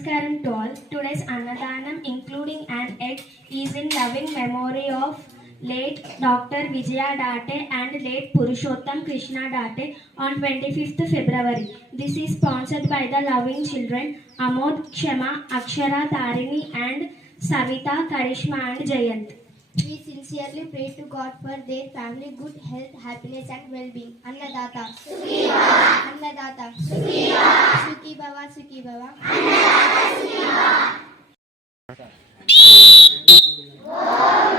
Namaskaram to all. Today's Annadanam, including an egg, is in loving memory of late Dr. Vijaya Date and late Purushottam Krishna Date on 25th February. This is sponsored by the loving children Amod, Kshama, Akshara, Tarini and Savita, Karishma and Jayant. We sincerely pray to God for their family good health, happiness and well-being. Annadata. Sukhi Bhava. Annadata. Sukhi Bhava. Sukhi Bhava. Sukhi Bhava. Annadata. Sukhi Bhava.